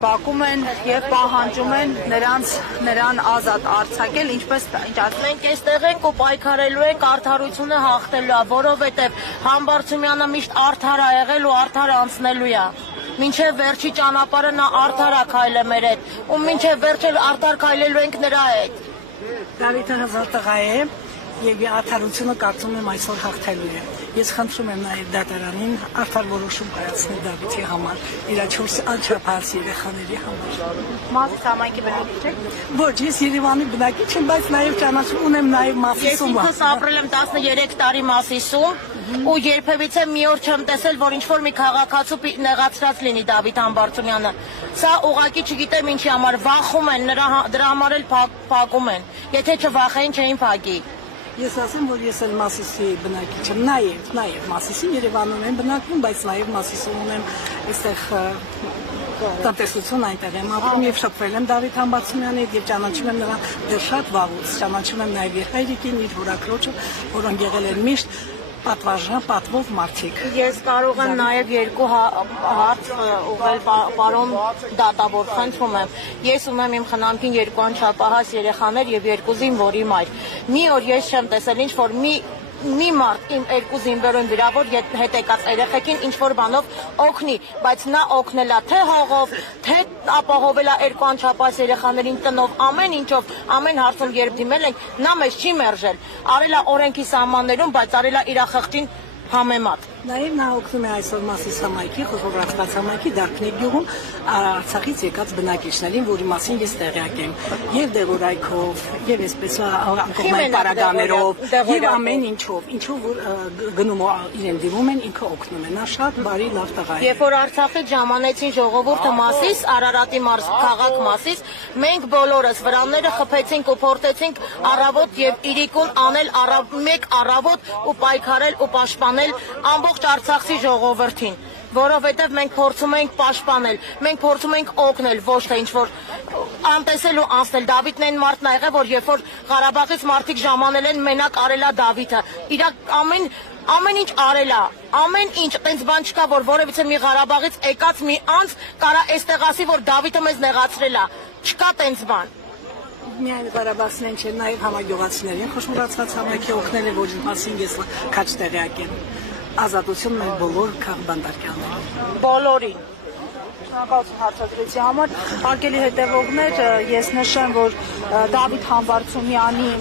Բակում են եւ պահանջում են նրան ազատ արձակել, ինչպես մենք այստեղ ենք ու պայքարելու ենք արդարությունը հաղթելու, որովհետեւ Համբարձումյանը միշտ արդար ա եղել ու արդար անցնելու է։ Մինչեւ վերջի ճանապարհը նա արդար ա քայլել մեր հետ ու մինչեւ վերջը արդար քայլելու ենք նրա հետ։ Դավիթը հզոր տղա է եւ արդարությունը կարծում եմ այսօր հաղթելու է։ Ես խնդրում եմ նաեւ դատարանին արդար որոշում կայացնել Դավիթի համար, իր 4 անչափահաս երեխաների համար։ Մասիս համայնքի բնակիչ եք։ Ոչ, ես Երևանի բնակիչ եմ, բայց նաեւ ճանաչում ունեմ նաեւ Ես Մասիսում։ ինքս ապրել եմ 13 տարի Մասիսում ու երբևիցե մի օր չեմ տեսել, որ ինչ-որ մի քաղաքացու նեղացրած լինի Դավիթ Համբարձումյանը։ Սա ուղղակի չգիտեմ ինչի համար վախում են, դրա համար էլ փակում են։ Եթե չվախեին, չէին փակի։ Ես ասեմ, որ ես էլ Մասիսի բնակիչ եմ, նաեւ Մասիսի Երևանում եմ բնակվում, բայց նաեւ Մասիսում ունեմ այստեղ տնտեսություն այնտեղ եմ ապրում եւ շփվել եմ Դավիթ Համբարձումյանի հետ եւ ճանաչում եմ նրան դեռ շատ վաղուց, ճանաչում եմ նաեւ իր հայրիկին, իր հորաքրոջը, որոնք եղել են միշտ պատվով մարդիկ։ Ես կարող եմ նաև երկու հարց ուղղել պարոն դատավոր, խնդրում եմ։ Ես ունեմ իմ խնամքին 2 անչափահաս երեխաներ եւ 2 զինվորի մայր։ Մի օր ես չեմ տեսել ինչ որ մի մարդ իմ 2 զինվորին վիրավոր հետ եկած երեխեքին ինչ որ բանով օգնի, բայց նա օգնելա թե հողով, թե ապահովելա 2 անչափահաս երեխաներին տնով, ամեն ինչով, ամեն հարցում երբ դիմել ենք, նա մեզ չի մերժել։ Արելա օրենքի սահմաններում, բայց արելա իր խղճին համեմատ։ Նաև նա օգնում է այսօր Մասիս համայնքի, խորհրդատված համայնքի Դարբնի գյուղում Արցախից եկած բնակիչներին, որի մասին ես տեղյակ եմ, եւ դեղորայքով, եւ այսպես անկողնային պարագաներով, եւ ամեն ինչով որ գնում իրեն դիմում են, ինքը օգնում է։ Նա շատ բարի լավ տղա է։ Երբ որ Արցախից ժամանեցին ժողովուրդը Մասիս, Արարատի քաղաք Մասիս, մենք բոլորս վրանները խփեցինք ու փորձեցինք առավոտ եւ իրիկուն անել մեկ առավոտ ու պայքարել ու պաշտպանել ամբողջ Արցախի ժողովրդին, որովհետև մենք փորձում ենք պաշտպանել, մենք փորձում ենք օգնել, ոչ թե ինչ-որ անտեսել ու անցնել։ Դավիթն այն մարդն ա եղել, որ երբ որ Ղարաբաղից մարդիկ ժամանել են, մենակ արելա Դավիթը։ Իր ամեն ինչ արելա, ամեն ինչ, տենց բան չկա, որ որևիցե մի Ղարաբաղից եկած մի անձ կարա այստեղ ասի, որ Դավիթը մեզ նեղացրել ա։ Չկա տենց բան։ Միայն Ղարաբաղցիներին չէ, նաև համագյուղացիներին խոշորացված համայնքի օգնել է, որի մասին ես քաչ տեղյակ եմ։ Ազատություն մեր բոլոր քաղբանդարկյաններին։ Բոլորին։ Շնորհակալություն հարցադրության համար։ Հարգելի հետևողներ, ես նշեմ, որ Դավիթ Համբարձումյանի